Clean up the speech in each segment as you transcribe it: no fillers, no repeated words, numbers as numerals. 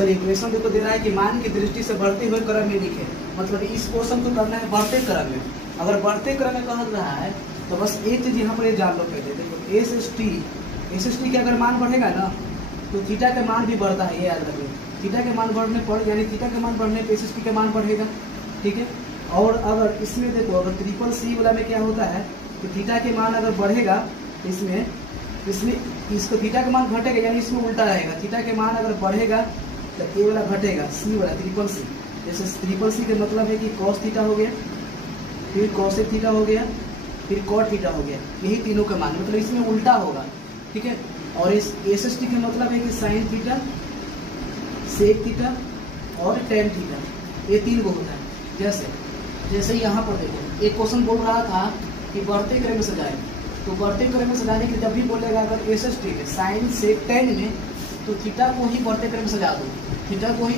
चलिए इक्वेशन देखो दे रहा है कि मान की दृष्टि से बढ़ते हुए क्रम में लिखे, मतलब इस क्वेश्चन को करना है बढ़ते क्रम में। अगर बढ़ते क्रम में कह रहा है तो बस एक चीज यहाँ पर ये जान लो पहले, देखो एस एस टी का अगर मान बढ़ेगा ना तो थीटा का मान भी बढ़ता है, ये याद रखिए। थीटा के मान बढ़ने पर यानी थीटा के मान बढ़ने पर एस एस टी का मान बढ़ेगा, ठीक है। और अगर इसमें देखो अगर ट्रिपल सी वाला में क्या होता है कि थीटा के मान अगर बढ़ेगा इसमें इसको थीटा का मान घटेगा, यानी इसमें उल्टा रहेगा। थीटा के मान अगर बढ़ेगा तो ए वाला घटेगा, सी वाला ट्रिपल सी। जैसे ट्रिपल सी का मतलब है कि कॉस थीटा हो गया, फिर कॉसेक थीटा हो गया, फिर कॉट थीटा हो गया, यही तीनों का मान, मतलब इसमें उल्टा होगा, ठीक है। और इस एस एस टी का मतलब है कि साइन थीटा, सेक थीटा और टेन थीटा, ये तीन को होता है। जैसे यहाँ पर देखो एक क्वेश्चन बोल रहा था कि बढ़ते क्रम में सजाए, तो बढ़ते क्रम में सजाने के लिए जब भी बोलेगा अगर एस एस टी में साइन सेक टेन में, तो थीटा को ही बढ़ते क्रम में सजा दो, थीटा को ही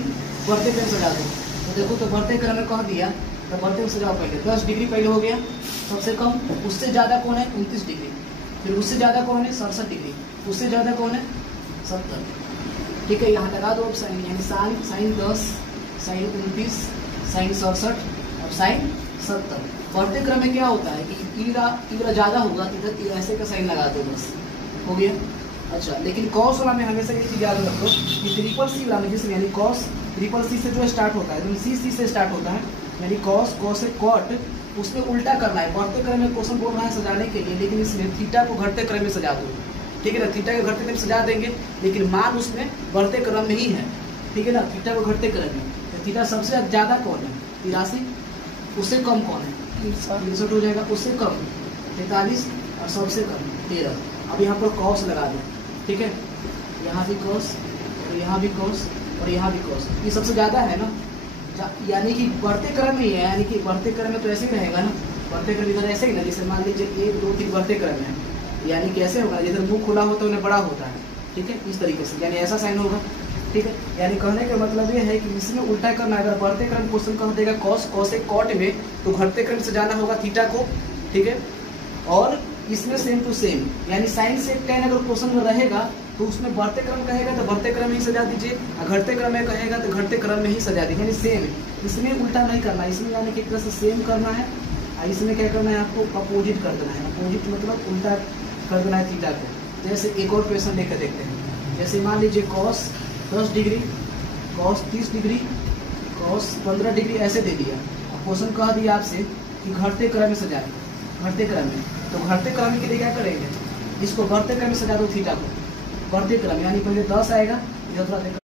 बढ़ते क्रम में सजा दो। तो देखो तो बढ़ते क्रम में कह दिया तो बढ़ते में सजाओ। पहले 10 डिग्री पहले हो गया सबसे कम, उससे ज़्यादा कौन है 29 डिग्री, फिर उससे ज़्यादा कौन है 67 डिग्री, उससे ज़्यादा कौन है 70, ठीक है। यहाँ लगा दो अब साइन, यानी साइन 10, साइन 29, साइन 67 और साइन 70। बढ़ते क्रम में क्या होता है कि इधर ज़्यादा होगा, इधर ऐसे का साइन लगा दो, बस हो गया। अच्छा, लेकिन कॉस वाला में हमेशा ये चीज़ याद रखो कि ट्रिपल सी वाला में जिसमें यानी कॉस ट्रिपल सी से जो स्टार्ट होता है, सी से स्टार्ट होता है, यानी कॉस कॉसेक कॉट, उसमें उल्टा करना है। बढ़ते क्रम में क्वेश्चन बोल रहा है सजाने के लिए, लेकिन इसमें थीटा को घटते क्रम में सजा दो, ठीक है ना। थीटा को घटते क्रम में सजा देंगे, लेकिन मान उसमें बढ़ते क्रम में ही है, ठीक है ना। थीटा को घटते क्रम में, तो थीटा सबसे ज़्यादा कौन है 83, उससे कम कौन है 63 हो जाएगा, उससे कम 43 और सबसे कम 13। अब यहाँ पर कॉस लगा दो, ठीक है। यहाँ भी कॉस और यहाँ भी कॉस और यहाँ भी कॉस, ये सबसे ज़्यादा है ना, यानी कि बढ़ते क्रम में ही है, यानी कि बढ़ते क्रम में तो ऐसे ही रहेगा ना। बढ़ते क्रम इधर ऐसे ही ना, जैसे मान लीजिए 1 2 3 बढ़ते क्रम में है, यानी कि ऐसे होगा जिधर मुंह खुला होता है उन्हें बड़ा होता है, ठीक है, इस तरीके से, यानी ऐसा साइन होगा, ठीक है। यानी कहने का मतलब ये है कि इसमें उल्टा करना है। अगर बढ़ते क्रम क्वेश्चन कह देगा कॉस कॉसेक कॉट में, तो घटते क्रम से जाना होगा थीटा को, ठीक है। और इसमें सेम टू सेम, यानी साइन सेक टेन अगर क्वेश्चन में रहेगा तो उसमें बढ़ते क्रम कहेगा तो बढ़ते क्रम में ही सजा दीजिए, और घटते क्रम में कहेगा तो घटते क्रम में ही सजा दीजिए, यानी सेम। इसमें उल्टा नहीं करना, इसमें यानी कि एक तरह से सेम करना है, और इसमें क्या करना है आपको अपोजिट कर देना है। अपोजिट मतलब उल्टा कर देना है थीटा को। जैसे एक और क्वेश्चन लेकर देखते हैं, जैसे मान लीजिए cos 10 degree, cos 30 degree, cos 15 degree ऐसे दे दिया। क्वेश्चन कह दिया आपसे कि घटते क्रम में सजाए, घटते क्रम में, तो घटते क्रम के लिए क्या करेंगे, इसको बढ़ते क्रम में सजा दो थीटा को, बढ़ते क्रम, यानी पहले 10 आएगा, इधर थोड़ा